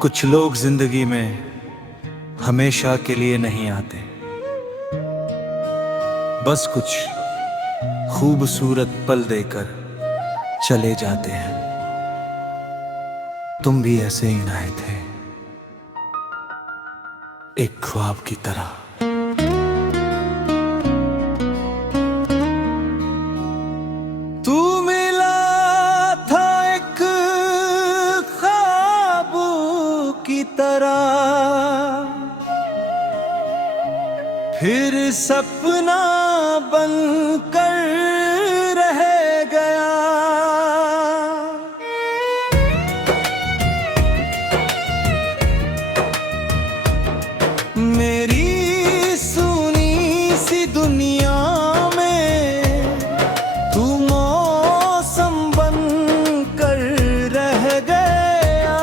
कुछ लोग जिंदगी में हमेशा के लिए नहीं आते, बस कुछ खूबसूरत पल देकर चले जाते हैं। तुम भी ऐसे ही आए थे, एक ख्वाब की तरह। तू मिला था एक ख्वाब की तरह, फिर सपना बनकर रह गया। मेरी सुनी सी दुनिया में तू मौसम बनकर रह गया।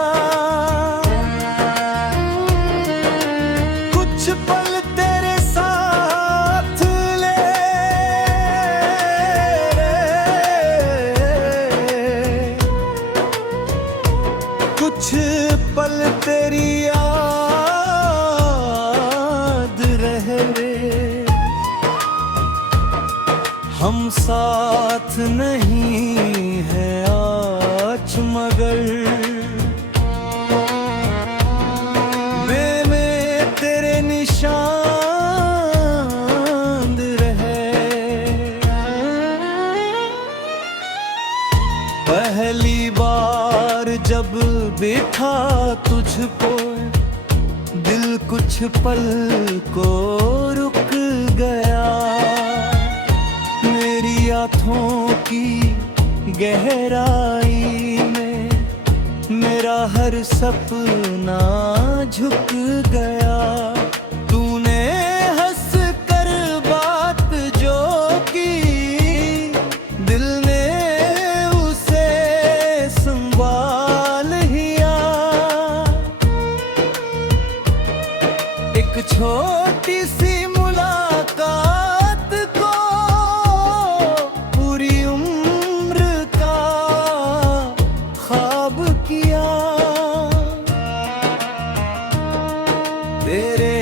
कुछ पल तेरे साथ ले, कुछ पल तेरी हम साथ नहीं है आज, मगर वे में तेरे निशान रहे। पहली बार जब बैठा तुझ पर, दिल कुछ पल को रुक गया। मेरी आँखों की गहराई में मेरा हर सपना झुक गया। तूने हंस कर बात जो की, दिल ने उसे संभाल लिया। एक छोटी सी मुलाकात को पूरी उम्र का ख्वाब किया। तेरे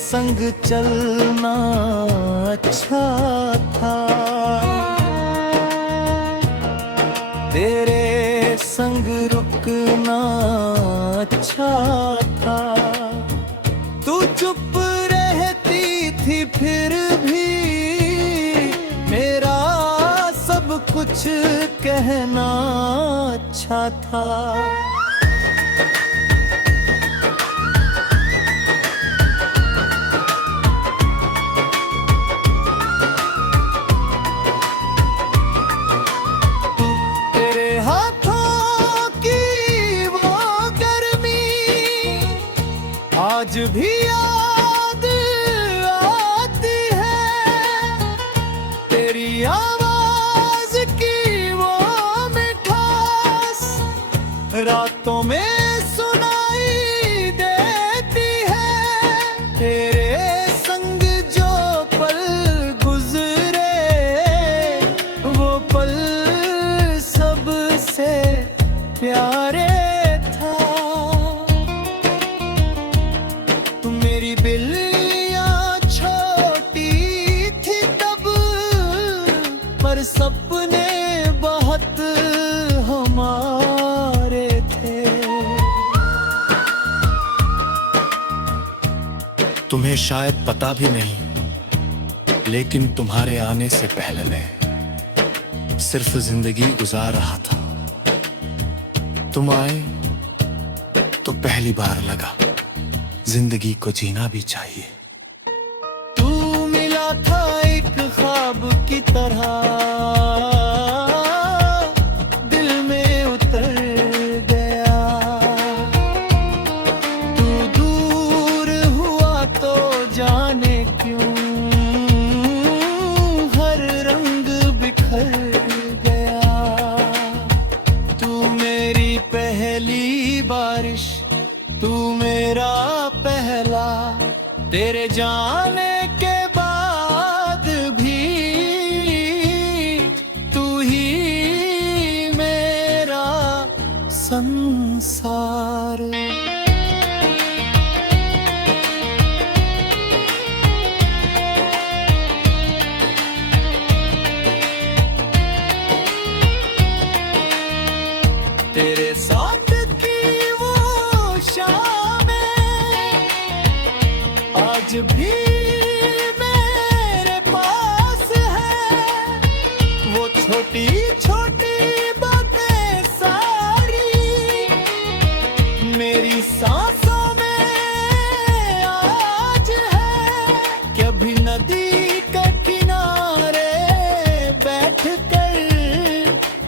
संग चलना अच्छा था, तेरे संग रुकना अच्छा था। तू चुप रहती थी फिर भी मेरा सब कुछ कहना अच्छा था। तेरे हाथों की वो गर्मी आज भी याद आती है। तेरी आवाज की वो मिठास रातों में सुनाई देती है। तेरे संग जो पल गुजरे, वो पल सबसे प्यारे था। मेरी बिल्लियाँ छोटी थी तब, पर सपने बहुत हमारे थे। तुम्हें शायद पता भी नहीं, लेकिन तुम्हारे आने से पहले मैं सिर्फ जिंदगी गुजार रहा था। तुम आए तो पहली बार लगा जिंदगी को जीना भी चाहिए। तू मिला था एक ख्वाब की तरह, दिल में उतर गया। तू दूर हुआ तो जाने क्यों हर रंग बिखर गया। तू मेरी पहली बारिश, तू मेरा पहला, तेरे जाने के बाद भी तू ही मेरा संसार। आज भी मेरे पास है वो छोटी छोटी बातें सारी, मेरी सांसों में आज है। कभी नदी के किनारे बैठ कर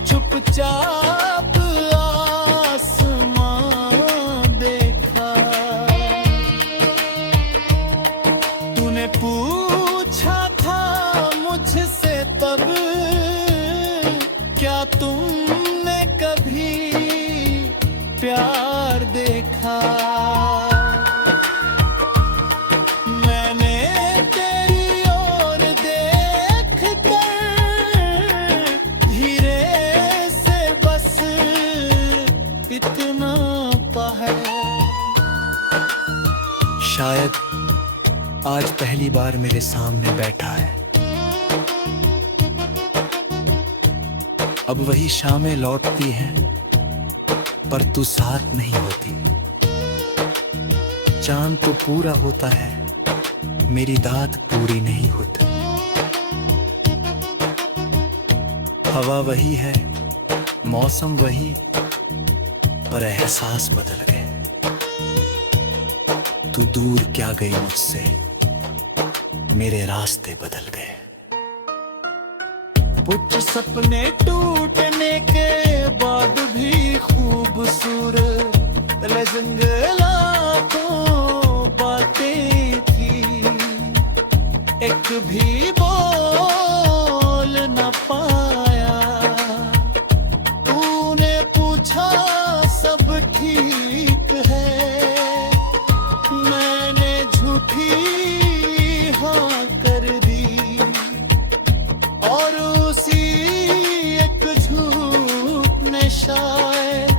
चुपचाप आसमां देखा, तूने पूछा था मुझसे तब, क्या तुमने कभी प्यार देखा। मैंने तेरी ओर देख कर धीरे से बस इतना पहा। शायद आज पहली बार मेरे सामने बैठा है। अब वही शामें लौटती हैं पर तू साथ नहीं होती। चांद तो पूरा होता है, मेरी दाद पूरी नहीं होती। हवा वही है, मौसम वही, पर एहसास बदल गए। तू दूर क्या गई मुझसे, मेरे रास्ते बदल गए। कुछ सपने टूटने के बाद भी खूबसूरत जंगलातों बातें थी, एक भी बोल न पाया। तूने पूछा सब ठीक है, मैंने झूठी हाँ कर दी, और उसी एक झूठ ने शायद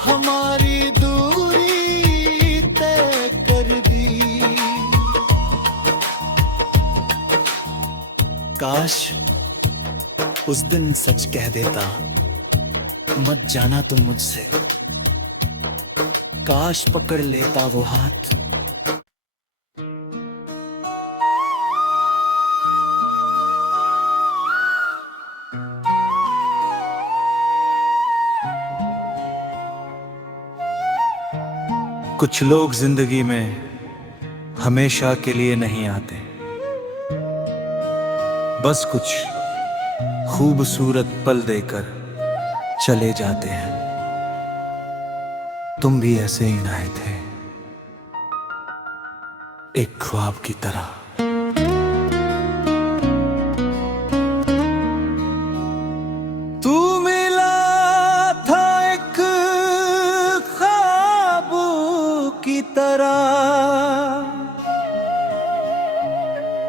हमारी दूरी तय कर दी। काश उस दिन सच कह देता, मत जाना तुम मुझसे। काश पकड़ लेता वो हाथ। कुछ लोग जिंदगी में हमेशा के लिए नहीं आते, बस कुछ खूबसूरत पल देकर चले जाते हैं। तुम भी ऐसे ही आए थे, एक ख्वाब की तरह। तू मिला था एक ख्वाब की तरह,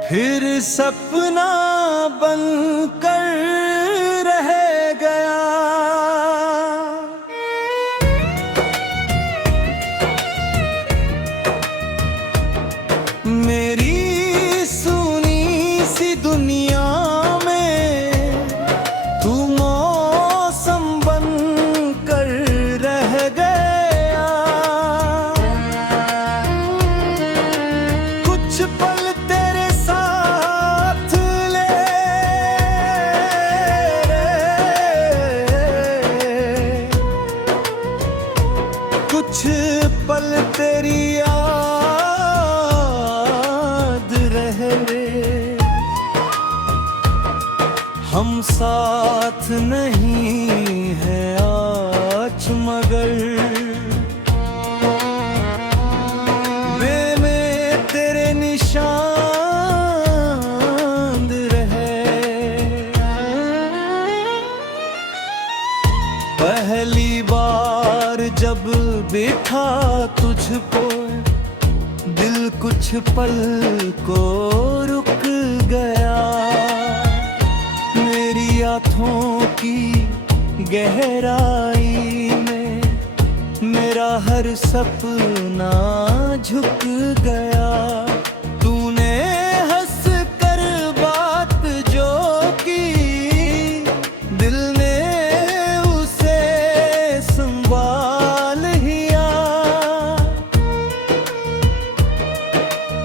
फिर सपना बनकर रह गया। मेरी सुनी सी दुनिया में तू मौसम बनकर रह गया। कुछ पल तेरे साथ ले, कुछ पल तेरी हम साथ नहीं है आज, मगर वे में तेरे निशान रहे। पहली बार जब बैठा तुझ पर, दिल कुछ पल को रुक गया। मेरी आँखों की गहराई में मेरा हर सपना झुक गया। तूने हंस कर बात जो की, दिल ने उसे संभाल लिया।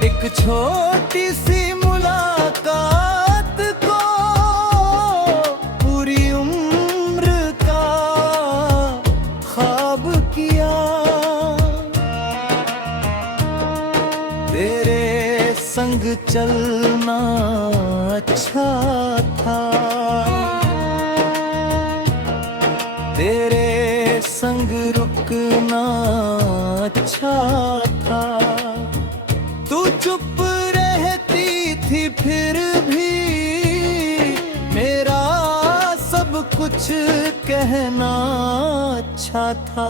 एक एक छोटी सी मुलाकात को पूरी उम्र का ख्वाब किया। तेरे संग चलना अच्छा था, तेरे संग रुकना अच्छा था। तू चुप रहती थी फिर भी मेरा सब कुछ कहना अच्छा था।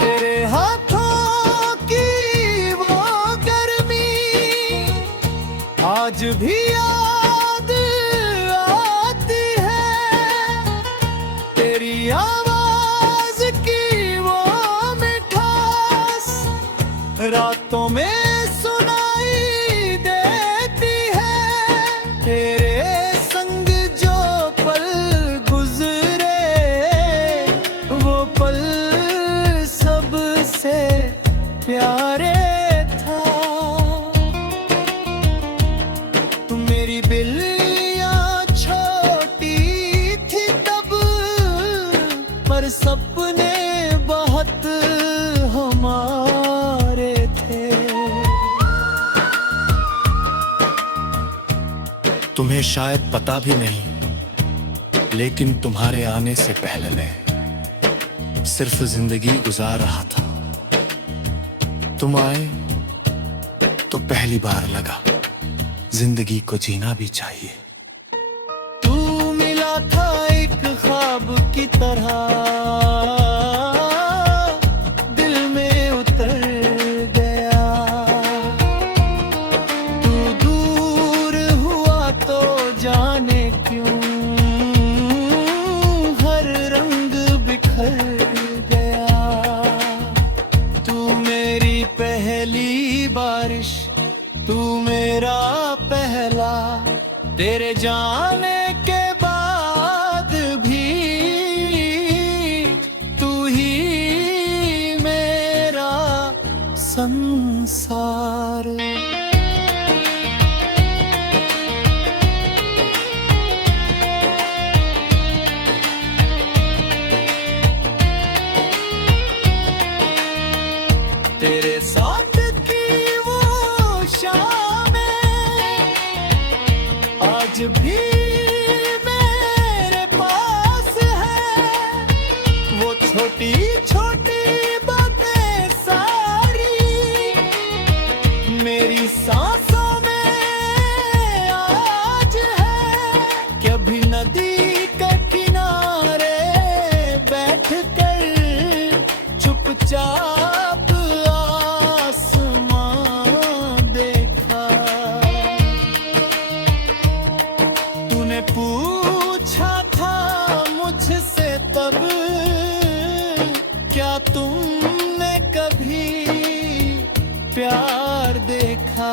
तेरे हाथों की वो गर्मी आज भी याद आती है, तेरी आवाज की वो मिठास रातों में सुनाई देती है। तेरे संग जो पल गुजरे वो पल सबसे प्यारे था। मेरी बिल्लियाँ छोटी थी तब, पर सपने बहुत हमारे थे। तुम्हें शायद पता भी नहीं, लेकिन तुम्हारे आने से पहले मैं सिर्फ जिंदगी गुजार रहा था। तुम आए तो पहली बार लगा जिंदगी को जीना भी चाहिए। तू मिला था एक ख्वाब की तरह, दिल में उतर गया। तू दूर हुआ तो जाने क्यों हर रंग बिखर गया। तू मेरी पहली बारिश, तू मेरा पहला, तेरे जाने के बाद भी तू ही मेरा संसार। तेरे साथ की वो शामें आज भी मेरे पास है। वो छोटी छोटी बातें सारी मेरी सांसों में आज है। कभी नदी के किनारे बैठ कर चुपचाप आसमां देखा। तूने पूछा था मुझसे तब, क्या तुमने कभी प्यार देखा।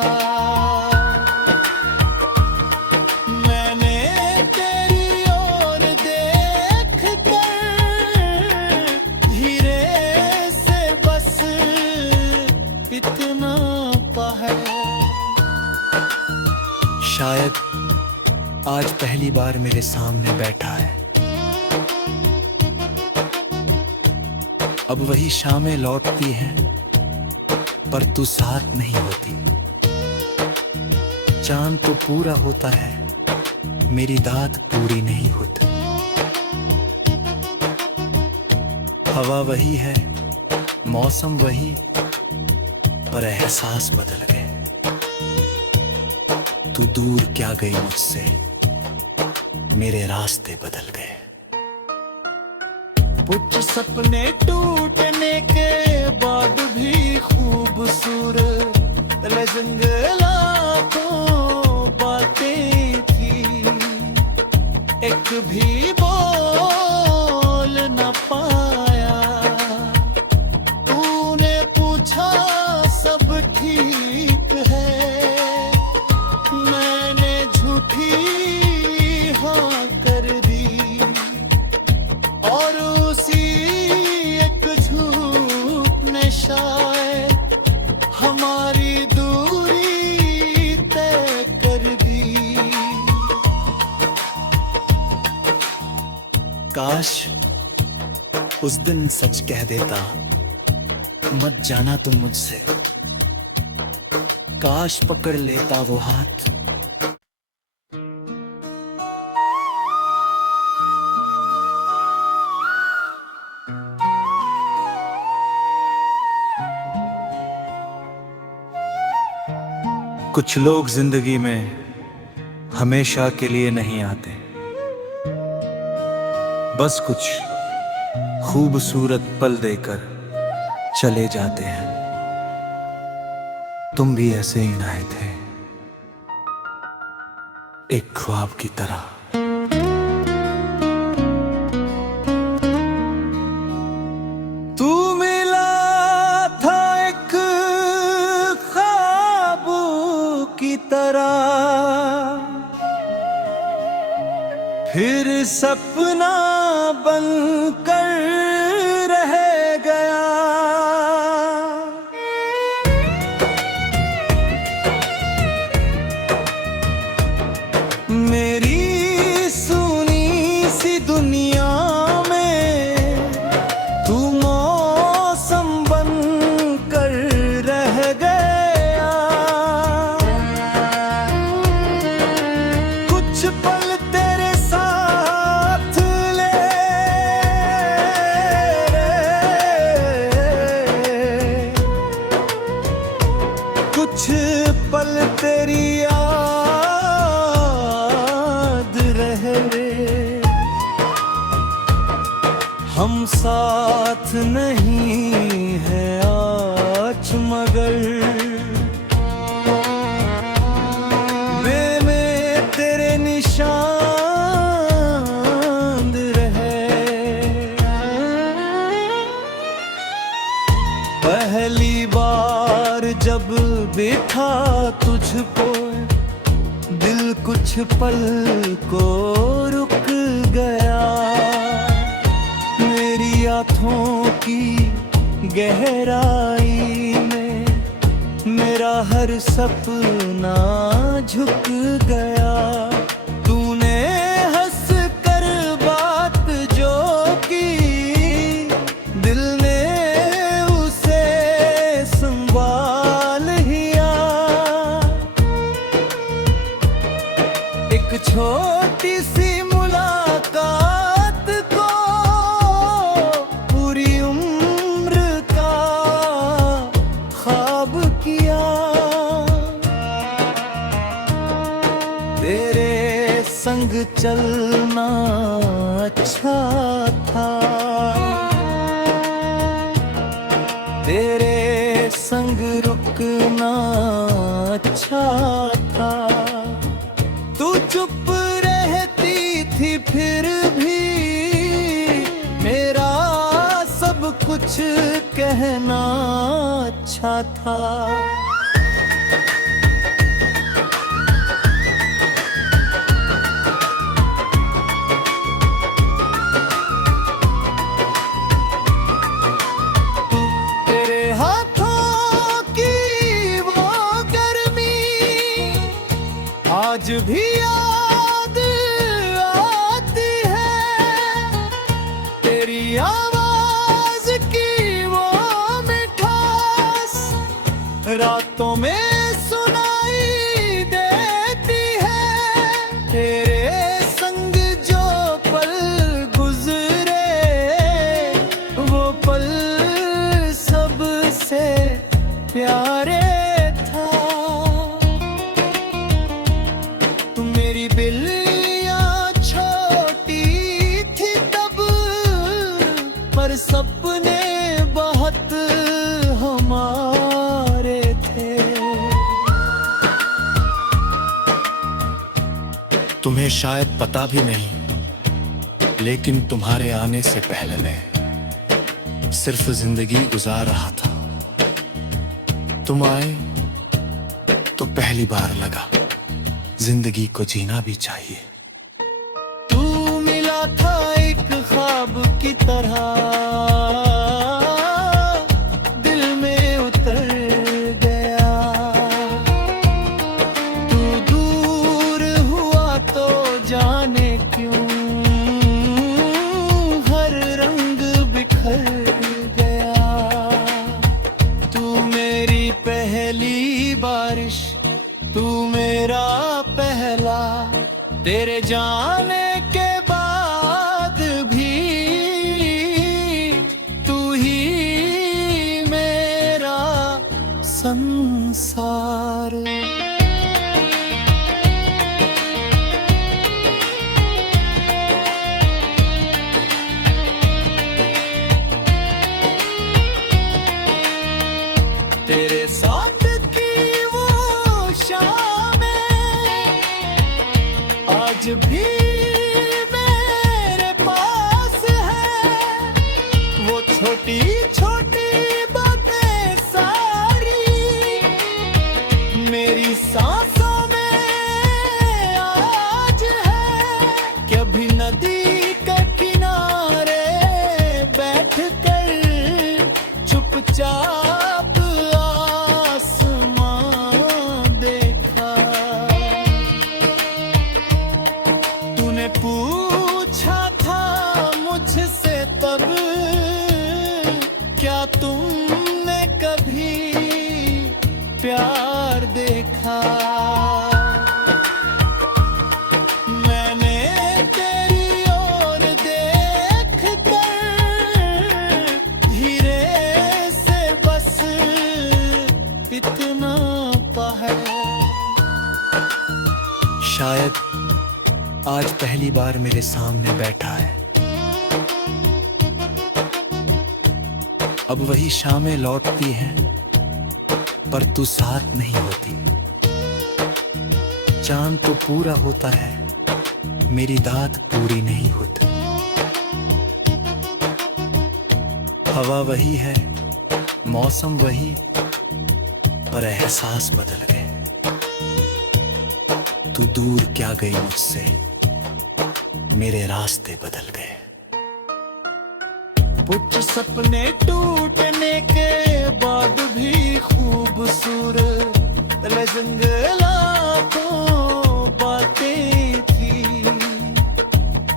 मैंने तेरी ओर देख कर धीरे से बस इतना कहा। शायद आज पहली बार मेरे सामने बैठा है। अब वही शामें लौटती हैं, पर तू साथ नहीं होती। चांद तो पूरा होता है, मेरी दाद पूरी नहीं होती। हवा वही है, मौसम वही, पर एहसास बदल गए। तू दूर क्या गई मुझसे, मेरे रास्ते बदल गए। कुछ सपने टूटने के बाद भी खूबसूरत लजंग लाखों बातें थी। एक भी बोल न पाया। तूने पूछा सब ठीक है, मैंने झूठी काश उस दिन सच कह देता, मत जाना तुम मुझसे। काश पकड़ लेता वो हाथ। कुछ लोग जिंदगी में हमेशा के लिए नहीं आते, बस कुछ खूबसूरत पल देकर चले जाते हैं। तुम भी ऐसे ही आए थे, एक ख्वाब की तरह। तू मिला था एक ख्वाब की तरह, फिर सपना बनकर रह गया। मेरी सुनी सी दुनिया में तू मौसम बनकर रह गया। कुछ पल तेरे साथ ले, कुछ पल तेरी हम साथ नहीं है आज, मगर वे में तेरे निशान रहे। पहली बार जब बैठा तुझको, दिल कुछ पल को रुक गया। मेरी आँखों की गहराई में मेरा हर सपना झुक गया। तूने हंस कर बात जो की, दिल ने उसे संभाल लिया। एक छोटी सी मुलाकात को पूरी उम्र का ख्वाब किया। तेरे संग चलना अच्छा था, तेरे संग रुकना अच्छा था। तू चुप रहती थी फिर भी मेरा सब कुछ कहना अच्छा था। तेरे हाथों की वो गर्मी आज भी याद आती है। तेरी आवाज की वो मिठास रातों में सुनाई देती है। तेरे संग जो पल गुजरे वो पल सबसे प्यारे था। मेरी बिल्लियाँ छोटी थी तब, पर सपने बहुत हमारे थे। तुम्हें शायद पता भी नहीं, लेकिन तुम्हारे आने से पहले मैं सिर्फ जिंदगी गुजार रहा था। तुम आए तो पहली बार लगा जिंदगी को जीना भी चाहिए। तू मिला था एक ख्वाब की तरह, दिल में उतर गया। तू दूर हुआ तो जाने क्यों, तेरे जाने के बाद भी तू ही मेरा संसार। तेरे साथ की वो शामें आज भी मेरे पास है, वो छोटी छोटी बातें सारी मेरी सांसों में आज है। कभी नदी के किनारे बैठ कर चुपचाप आसमां देखा, तूने पूछा था मुझसे तब, क्या तुमने कभी प्यार देखा। मैंने तेरी ओर देख कर धीरे से बस इतना पहा। शायद आज पहली बार मेरे सामने बैठा है। अब वही शामें लौटती हैं, पर तू साथ नहीं होती। चांद तो पूरा होता है, मेरी दाद पूरी नहीं होती। हवा वही है, मौसम वही, पर एहसास बदल गए। तू दूर क्या गई मुझसे, मेरे रास्ते बदल गए। कुछ सपने टूटने के बाद भी खूबसूरत जंगलातों बातें थी,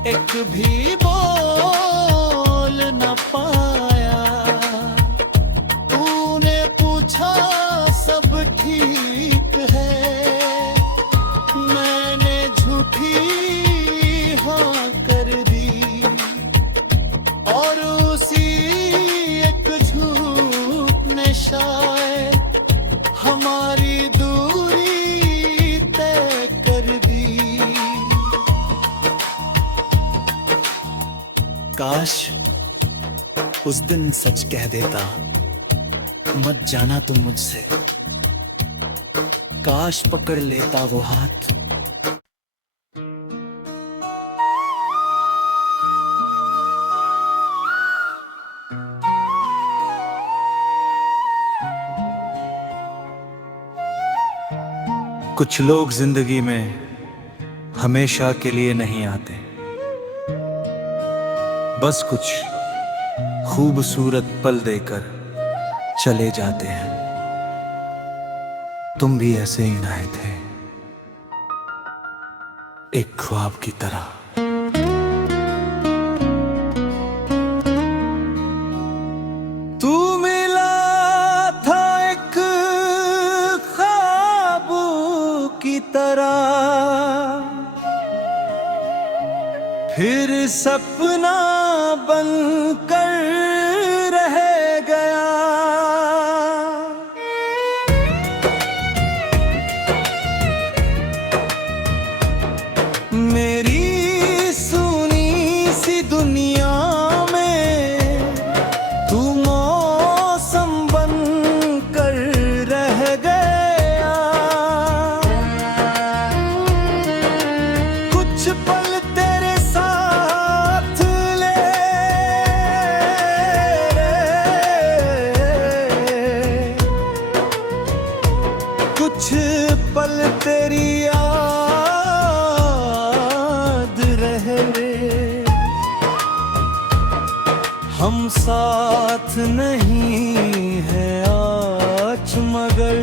एक भी बोल न पाया। तूने पूछा सब ठीक है, मैंने झूठी हाँ कर दी, और उसी एक झूठ ने शायद हमारी दूरी तय कर दी। काश उस दिन सच कह देता, मत जाना तुम मुझसे। काश पकड़ लेता वो हाथ, कुछ लोग जिंदगी में हमेशा के लिए नहीं आते, बस कुछ खूबसूरत पल देकर चले जाते हैं। तुम भी ऐसे ही आए थे, एक ख्वाब की तरह। तू मिला था एक ख्वाब की तरह, फिर सपना बनकर रह गया। मेरी सुनी सी दुनिया में तू मौसम बनकर रह गया। कुछ पल तेरे साथ ले, कुछ पल तेरी हम साथ नहीं है आज, मगर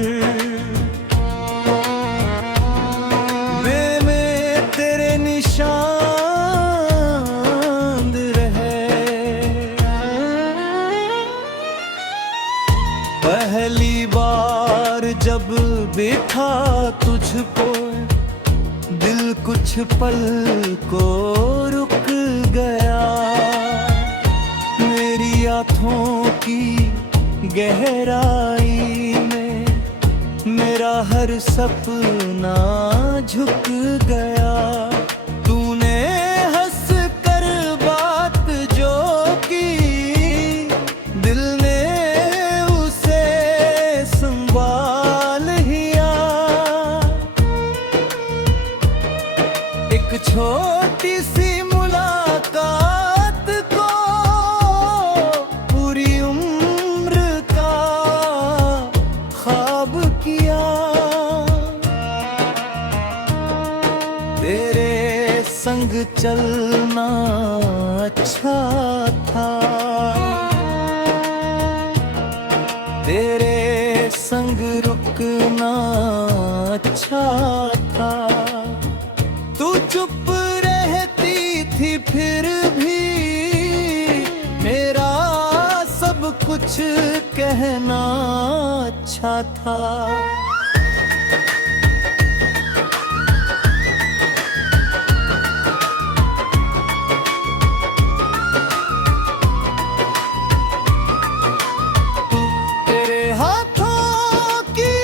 वे में तेरे निशान रहे। पहली बार जब देखा तुझको, दिल कुछ पल को रुक गया, मेरी आँखों की गहराई में मेरा हर सपना झुक गया। तूने हंस कर बात जो की, दिल ने उसे संभाल लिया। एक छोटी सी मुलाकात को पूरी उम्र का ख्वाब किया। तेरे संग चलना अच्छा था, तेरे संग रुकना अच्छा था। तू चुप रहती थी फिर भी मेरा सब कुछ कहना अच्छा था। तेरे हाथों की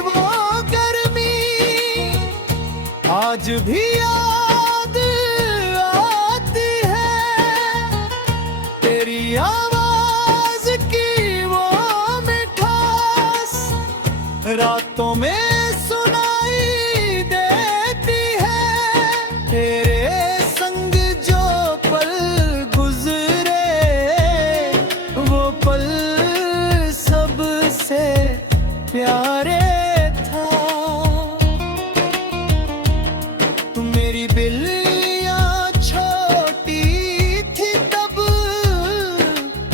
वो गर्मी आज भी याद आती है, तेरी आवाज की वो मिठास रातों में सुनाई देती है। तेरे संग जो पल गुजरे वो पल सबसे प्यारे था। मेरी बिल्लियाँ छोटी थी तब,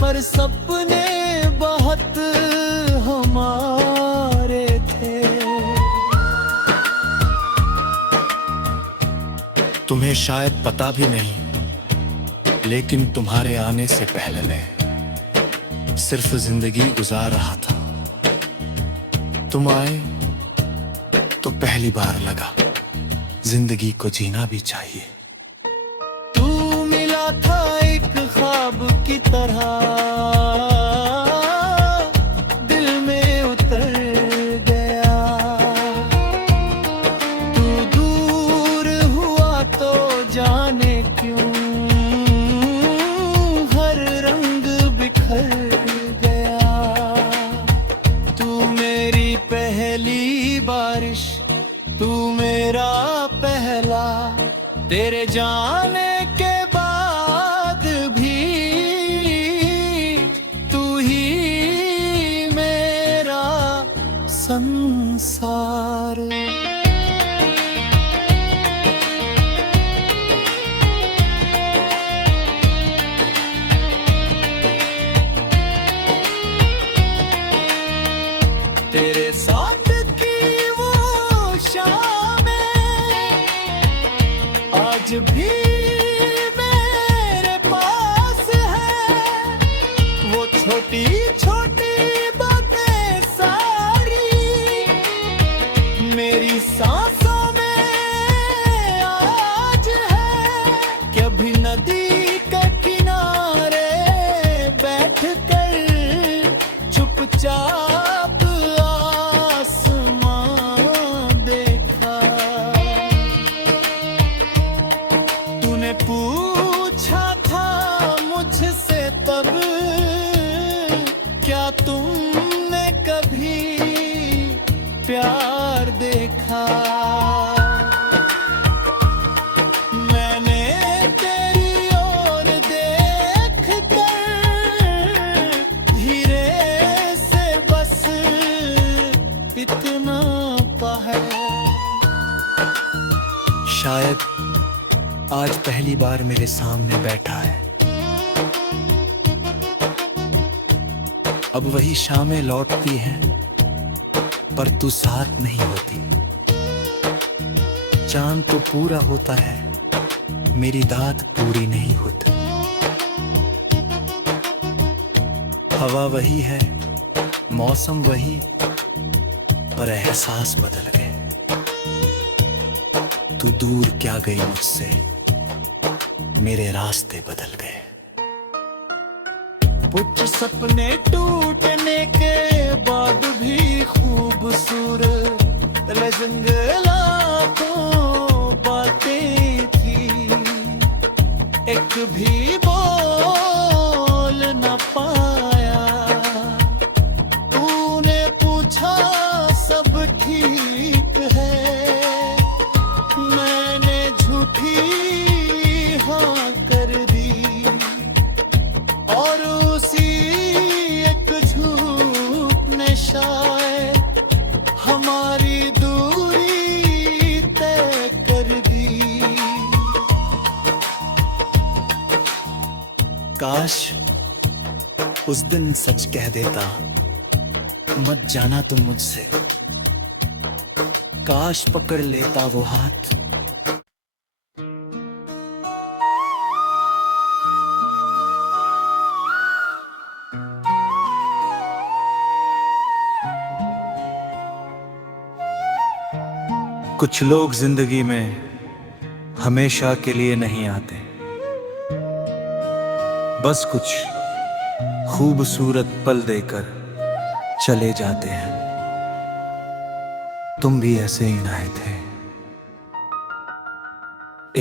पर सपने बहुत हमारे थे। तुम्हें शायद पता भी नहीं, लेकिन तुम्हारे आने से पहले मैं सिर्फ जिंदगी गुजार रहा था। तुम आए तो पहली बार लगा जिंदगी को जीना भी चाहिए। तू मिला था एक ख्वाब की तरह, दिल में उतर गया। तू दूर हुआ तो जाने क्यों हर रंग बिखर गया। तू मेरी पहली बारिश, तू मेरा पहला, तेरे जाने के बाद भी तू ही मेरा संसार। तेरे साथ की वो शामें आज भी मेरे पास है। वो छोटी छोटी बातें सारी मेरी सांसों में आज है। कभी नदी के किनारे बैठ कर चुपचाप आसमां देखा। तूने पूछा था मुझसे तब, क्या तुमने कभी प्यार देखा। मैंने तेरी ओर देख कर धीरे से बस इतना पहा। शायद आज पहली बार मेरे सामने बैठा है। अब वही शामें लौटती हैं, पर तू साथ नहीं होती। चांद तो पूरा होता है, मेरी दाद पूरी नहीं होती। हवा वही है, मौसम वही, पर एहसास बदल गए। तू तू दूर क्या गई मुझसे, मेरे रास्ते बदल गए। कुछ सपने टूटने के बाद भी खूबसूरत लजंग लाखों बातें थी, एक भी बोल न पाया। तूने पूछा सब ठीक है, मैंने झूठी हाँ कर दी, और उसी एक झूठ ने शायद हमारी दूरी तय कर दी। काश उस दिन सच कह देता, मत जाना तुम मुझसे। काश पकड़ लेता वो हाथ। कुछ लोग जिंदगी में हमेशा के लिए नहीं आते, बस कुछ खूबसूरत पल देकर चले जाते हैं। तुम भी ऐसे ही आए थे,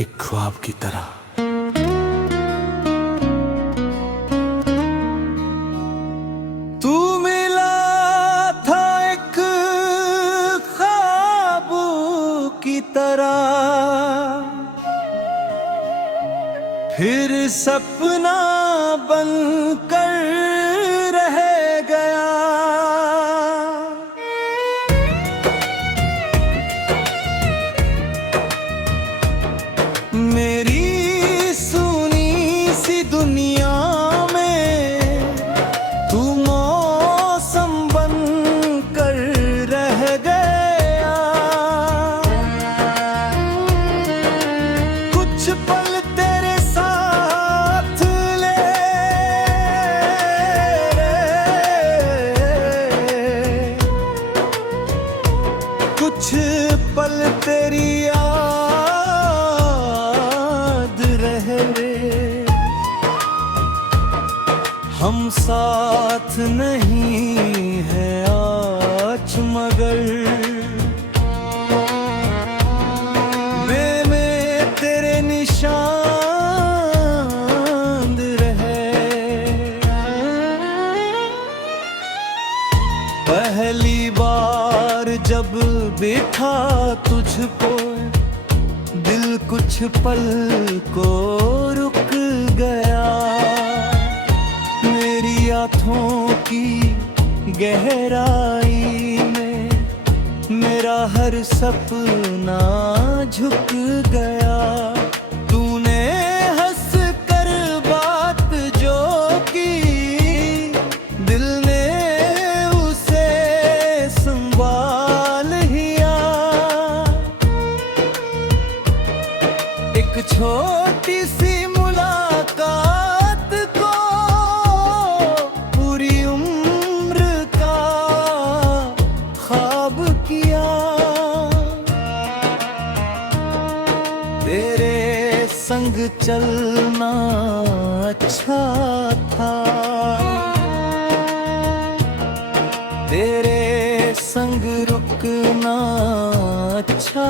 एक ख्वाब की तरह। तू मिला था एक ख्वाब की तरह, फिर सपना बनकर रह गया। मेरी सुनी सी दुनिया में तू मौसम बनकर रह गया। कुछ पल तेरे साथ ले, कुछ पल तेरी हम साथ नहीं है आज, मगर में तेरे निशान रहे। पहली बार जब बैठा तुझको, दिल कुछ पल को रुक गया। मेरी आँखों की गहराई में मेरा हर सपना झुक गया। तूने हंस कर बात जो की, दिल ने उसे संभाल लिया। एक छोटी सी मुलाकात को पूरी उम्र का ख्वाब किया। तेरे संग चलना अच्छा था, तेरे संग रुकना अच्छा